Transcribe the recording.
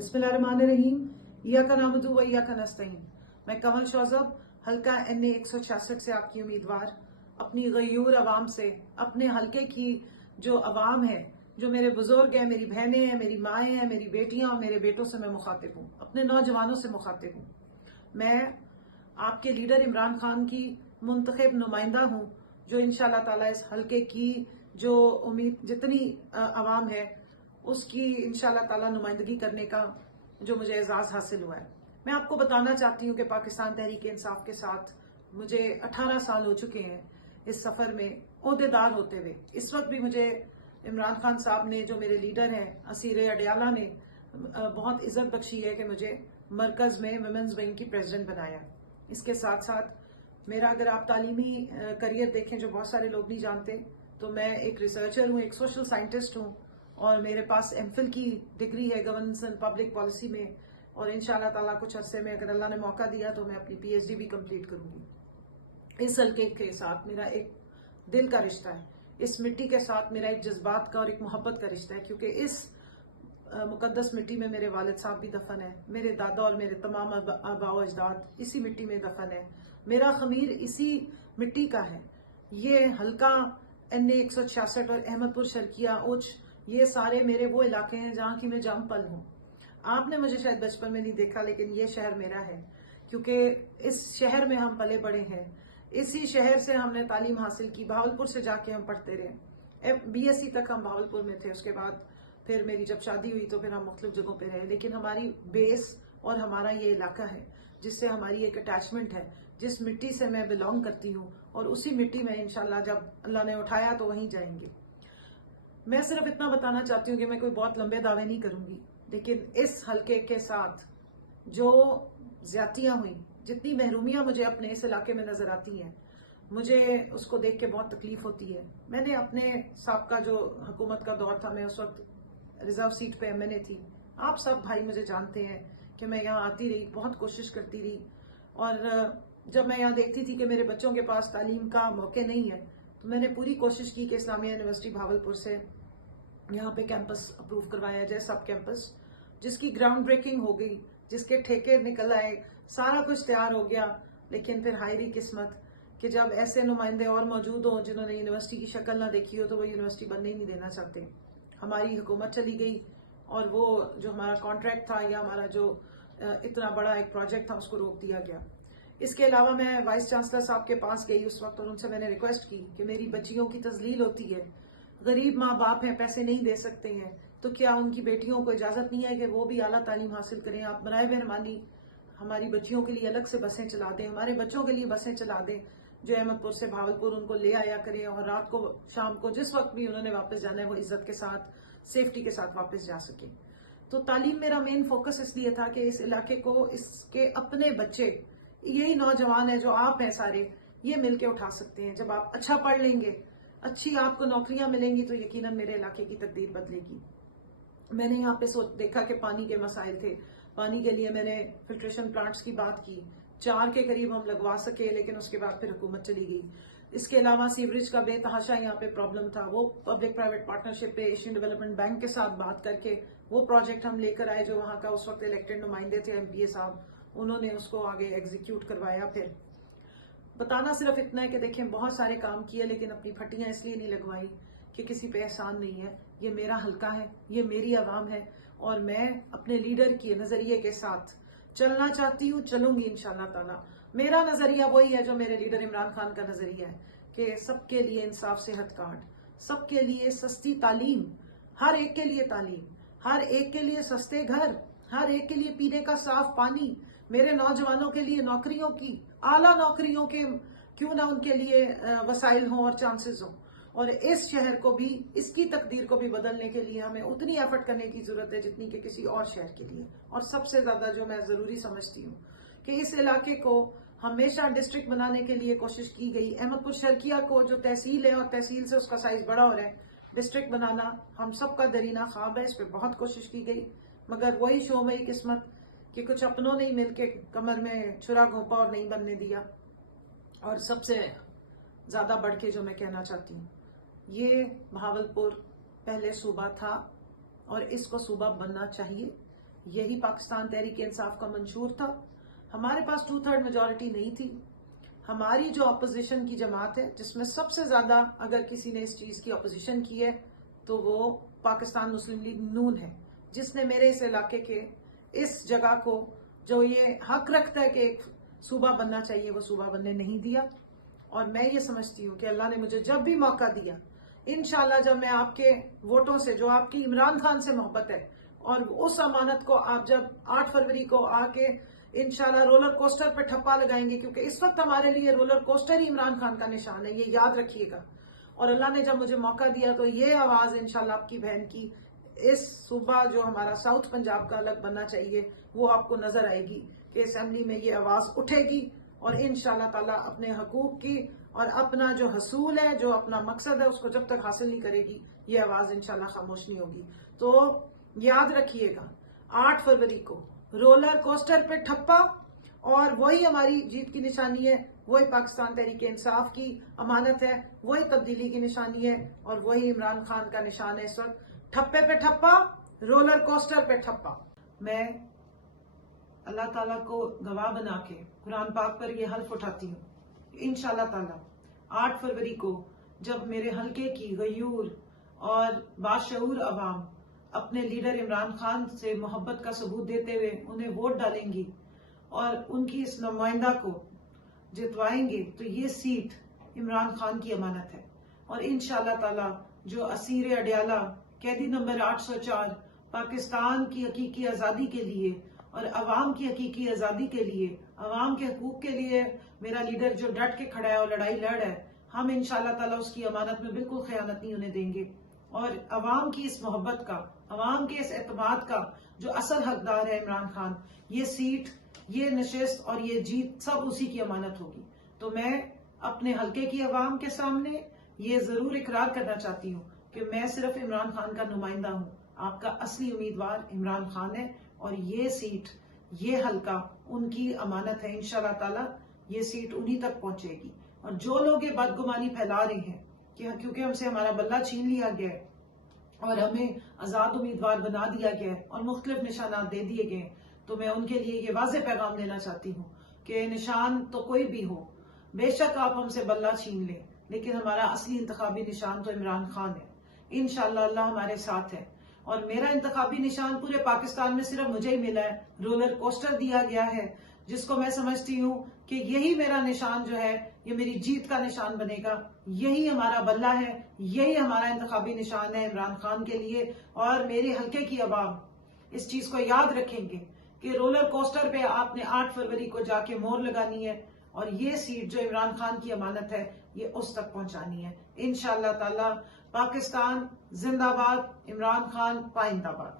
बिस्मिल्लाहिर्रहमानिर्रहीम। इय्याका नअबुदु व इय्याका नस्तईन। मैं कंवल शौज़ब हल्का NA 166 से आपकी उम्मीदवार अपनी गयूर अवाम से, अपने हल्के की जो अवाम है, जो मेरे बुजुर्ग हैं, मेरी बहनें हैं, मेरी माएँ हैं, मेरी बेटियां और मेरे बेटों से मैं मुखातिब हूँ, अपने नौजवानों से मुखातिब हूँ। मैं आपके लीडर इमरान खान की मुंतखब नुमाइंदा हूँ, जो इंशाअल्लाह ताला इस हल्के की जो उम्मीद जितनी अवाम है उसकी इंशाअल्लाह ताला नुमाइंदगी करने का जो मुझे एजाज हासिल हुआ है। मैं आपको बताना चाहती हूँ कि पाकिस्तान तहरीक इंसाफ के साथ मुझे 18 साल हो चुके हैं इस सफर में ओहदेदार होते हुए। इस वक्त भी मुझे इमरान खान साहब ने, जो मेरे लीडर हैं, असीर अडियाला ने बहुत इज्जत बख्शी है कि मुझे मरकज में वुमेन्स विंग की प्रेसिडेंट बनाया। इसके साथ साथ मेरा अगर आप तालीमी करियर देखें, जो बहुत सारे लोग नहीं जानते, तो मैं एक रिसर्चर हूँ, एक सोशल साइंटिस्ट हूँ और मेरे पास MPhil की डिग्री है गवर्नेंस एंड पब्लिक पॉलिसी में, और इंशाअल्लाह ताला कुछ अरसे में अगर अल्लाह ने मौका दिया तो मैं अपनी PhD भी कंप्लीट करूंगी। इस हल्के के साथ मेरा एक दिल का रिश्ता है, इस मिट्टी के साथ मेरा एक जज्बात का और एक मोहब्बत का रिश्ता है, क्योंकि इस मुकद्दस मिट्टी में मेरे वालिद साहब भी दफन है, मेरे दादा और मेरे तमाम आबा व अजदाद इसी मिट्टी में दफन है, मेरा खमीर इसी मिट्टी का है। ये हल्का NA 166 और अहमदपुर शर्किया उच्च, ये सारे मेरे वो इलाके हैं जहाँ की मैं जम पल हूँ। आपने मुझे शायद बचपन में नहीं देखा, लेकिन ये शहर मेरा है, क्योंकि इस शहर में हम पले बड़े हैं, इसी शहर से हमने तालीम हासिल की। भावलपुर से जाके हम पढ़ते रहे, BSc तक हम भावलपुर में थे। उसके बाद फिर मेरी जब शादी हुई तो फिर हम मुख्तलिफ जगहों पे रहे, लेकिन हमारी बेस और हमारा ये इलाका है जिससे हमारी एक अटैचमेंट है, जिस मिट्टी से मैं बिलोंग करती हूँ, और उसी मिट्टी में इंशाल्लाह जब अल्लाह ने उठाया तो वहीं जाएंगे। मैं सिर्फ इतना बताना चाहती हूँ कि मैं कोई बहुत लंबे दावे नहीं करूंगी, लेकिन इस हल्के के साथ जो ज्यादतियां हुई, जितनी महरूमियां मुझे अपने इस इलाके में नजर आती हैं, मुझे उसको देख के बहुत तकलीफ होती है। मैंने अपने साहब का जो हुकूमत का दौर था, मैं उस वक्त रिजर्व सीट पे MNA थी। आप सब भाई मुझे जानते हैं कि मैं यहाँ आती रही, बहुत कोशिश करती रही, और जब मैं यहाँ देखती थी कि मेरे बच्चों के पास तालीम का मौके नहीं है, तो मैंने पूरी कोशिश की कि इस्लामिया यूनिवर्सिटी भावलपुर से यहाँ पे कैंपस अप्रूव करवाया जाए, सब कैंपस, जिसकी ग्राउंड ब्रेकिंग हो गई, जिसके ठेके निकल आए, सारा कुछ तैयार हो गया। लेकिन फिर हायरी किस्मत कि जब ऐसे नुमाइंदे और मौजूद हों जिन्होंने यूनिवर्सिटी की शक्ल ना देखी हो, तो वो यूनिवर्सिटी बनने ही नहीं देना चाहते। हमारी हुकूमत चली गई और वो जो हमारा कॉन्ट्रैक्ट था या हमारा जो इतना बड़ा एक प्रोजेक्ट था, उसको रोक दिया गया। इसके अलावा मैं वाइस चांसलर साहब के पास गई उस वक्त, और उनसे मैंने रिक्वेस्ट की कि मेरी बच्चियों की तजलील होती है, गरीब माँ बाप हैं, पैसे नहीं दे सकते हैं, तो क्या उनकी बेटियों को इजाजत नहीं है कि वो भी आला तालीम हासिल करें? आप बराए मेहरबानी हमारी बच्चियों के लिए अलग से बसें चला दें, हमारे बच्चों के लिए बसें चला दें, जो अहमदपुर से भावलपुर उनको ले आया करें, और रात को शाम को जिस वक्त भी उन्होंने वापस जाना है वो इज्जत के साथ, सेफ्टी के साथ वापस जा सके। तो तालीम मेरा मेन फोकस इसलिए था कि इस इलाके को, इसके अपने बच्चे, यही नौजवान है जो आप हैं सारे, ये मिलके उठा सकते हैं। जब आप अच्छा पढ़ लेंगे, अच्छी आपको नौकरियां मिलेंगी, तो यकीनन मेरे इलाके की तकदीर बदलेगी। मैंने यहाँ पे देखा कि पानी के मसाइल थे, पानी के लिए मैंने फिल्ट्रेशन प्लांट्स की बात की, 4 के करीब हम लगवा सके, लेकिन उसके बाद फिर हुकूमत चली गई। इसके अलावा सीवरेज का बेतहाशा यहाँ पे प्रॉब्लम था, वो पब्लिक प्राइवेट पार्टनरशिप पे एशियन डेवलपमेंट बैंक के साथ बात करके वो प्रोजेक्ट हम लेकर आए, जो वहां का उस वक्त इलेक्टेड नुमाइंदे थे MPA साहब, उन्होंने उसको आगे एग्जीक्यूट करवाया। फिर बताना सिर्फ इतना है कि देखें, बहुत सारे काम किए, लेकिन अपनी फटियां इसलिए नहीं लगवाई कि किसी पे एहसान नहीं है। ये मेरा हल्का है, ये मेरी आवाम है, और मैं अपने लीडर के नजरिए के साथ चलना चाहती हूँ, चलूंगी इंशाल्लाह ताला। मेरा नजरिया वही है जो मेरे लीडर इमरान खान का नजरिया है, कि सबके लिए इंसाफ सेहत कार्ड, सबके लिए सस्ती तालीम, हर एक के लिए तालीम, हर एक के लिए सस्ते घर, हर एक के लिए पीने का साफ पानी, मेरे नौजवानों के लिए नौकरियों की, आला नौकरियों के, क्यों ना उनके लिए वसाइल हों और चांसेस हों। और इस शहर को भी, इसकी तकदीर को भी बदलने के लिए हमें उतनी एफर्ट करने की जरूरत है जितनी कि किसी और शहर के लिए। और सबसे ज्यादा जो मैं जरूरी समझती हूँ कि इस इलाके को हमेशा डिस्ट्रिक्ट बनाने के लिए कोशिश की गई। अहमदपुर शर्किया को जो तहसील है और तहसील से उसका साइज बड़ा हो रहा है, डिस्ट्रिक्ट बनाना हम सबका दरीना ख्वाब है, इस पर बहुत कोशिश की गई, मगर वही शो मेरी किस्मत कि कुछ अपनों ने ही मिलके कमर में छुरा घोंपा और नहीं बनने दिया। और सबसे ज्यादा बढ़ के जो मैं कहना चाहती हूँ, ये भावलपुर पहले सूबा था और इसको सूबा बनना चाहिए। یہی پاکستان تحریک انصاف کا منشور تھا. ہمارے پاس 2/3 میجورٹی نہیں تھی. ہماری جو اپوزیشن کی جماعت ہے، جس میں سب سے زیادہ اگر کسی نے اس چیز کی اپوزیشن کی ہے تو وہ پاکستان مسلم لیگ نون ہے، جس نے میرے اس علاقے کے اس جگہ کو جو یہ حق رکھتا ہے کہ ایک صوبہ بننا چاہیے، وہ صوبہ بننے نہیں دیا. اور میں یہ سمجھتی ہوں کہ اللہ نے مجھے جب بھی موقع دیا، انشاءاللہ جب میں آپ کے ووٹوں سے، جو آپ کی عمران خان سے محبت ہے، اور اس امانت کو آپ جب 8 فروری کو آ کے انشاءاللہ رولر کوسٹر پہ ٹھپا لگائیں گے، کیونکہ اس وقت ہمارے لیے رولر کوسٹر ہی عمران خان کا نشان ہے، یہ یاد رکھیے گا. اور اللہ نے جب مجھے موقع دیا تو یہ آواز انشاءاللہ آپ کی بہن کی، اس صوبہ جو ہمارا ساؤتھ پنجاب کا الگ بننا چاہیے، وہ آپ کو نظر آئے گی کہ اسمبلی میں یہ آواز اٹھے گی، اور انشاءاللہ تعالیٰ اپنے حقوق کی اور اپنا جو حصول ہے، جو اپنا مقصد ہے، اس کو جب تک حاصل نہیں کرے گی یہ آواز انشاءاللہ خاموش نہیں ہوگی. تو یاد رکھیے گا 8 فروری کو رولر کوسٹر پہ ٹھپا، اور وہی ہماری جیت کی نشانی ہے، وہی پاکستان تحریک انصاف کی امانت ہے، وہی تبدیلی کی نشانی ہے، اور وہی عمران خان کا نشان ہے. اس وقت ٹھپے پہ ٹھپا، رولر کوسٹر پہ ٹھپا. میں اللہ تعالیٰ کو گواہ بنا کے قرآن پاک پر یہ حلف اٹھاتی ہوں، انشاءاللہ تعالیٰ 8 فروری کو جب میرے حلقے کی غیور اور باشعور عوام اپنے لیڈر عمران خان سے محبت کا ثبوت دیتے ہوئے انہیں ووٹ ڈالیں گی اور ان کی اس نمائندہ کو جتوائیں گے، تو یہ سیٹ عمران خان کی امانت ہے. اور انشاءاللہ تعالیٰ جو اسیر اڈیالہ قیدی نمبر 804 پاکستان کی حقیقی آزادی کے لیے اور عوام کی حقیقی آزادی کے لیے، عوام کے حقوق کے لیے میرا لیڈر جو ڈٹ کے کھڑا ہے اور لڑائی لڑ ہے، ہم انشاءاللہ تعالیٰ اس کی امانت میں بالکل خیانت نہیں ہونے دیں گے. اور عوام کی اس محبت کا، عوام کے اس اعتماد کا جو اصل حقدار ہے عمران خان، یہ سیٹ، یہ نشست اور یہ جیت سب اسی کی امانت ہوگی. تو میں اپنے حلقے کی عوام کے سامنے یہ ضرور اقرار کرنا چاہتی ہوں کہ میں صرف عمران خان کا نمائندہ ہوں. آپ کا اصلی امیدوار عمران خان ہے، اور یہ سیٹ، یہ حلقہ ان کی امانت ہے. انشاءاللہ تعالیٰ یہ سیٹ انہی تک پہنچے گی. اور جو لوگ یہ بدگمانی پھیلا رہے ہیں کہ کیونکہ ہم سے ہمارا بلہ چھین لیا گیا ہے اور ہمیں آزاد امیدوار بنا دیا گیا ہے اور مختلف نشانات دے دیے گئے، تو میں ان کے لیے یہ واضح پیغام دینا چاہتی ہوں کہ نشان تو کوئی بھی ہو، بے شک آپ ہم سے بلہ چھین لیں، لیکن ہمارا اصلی انتخابی نشان تو عمران خان ہے. انشاءاللہ اللہ ہمارے ساتھ ہے. اور میرا انتخابی نشان پورے پاکستان میں صرف مجھے ہی ملا ہے، رولر کوسٹر دیا گیا ہے، جس کو میں سمجھتی ہوں کہ یہی میرا نشان جو ہے یہ میری جیت کا نشان بنے گا. یہی ہمارا بلہ ہے، یہی ہمارا انتخابی نشان ہے عمران خان کے لیے. اور میرے حلقے کی عوام اس چیز کو یاد رکھیں گے کہ رولر کوسٹر پہ آپ نے 8 فروری کو جا کے مہر لگانی ہے، اور یہ سیٹ جو عمران خان کی امانت ہے یہ اس تک پہنچانی ہے. انشاءاللہ تعالی پاکستان زندہ باد، عمران خان پائندہ باد.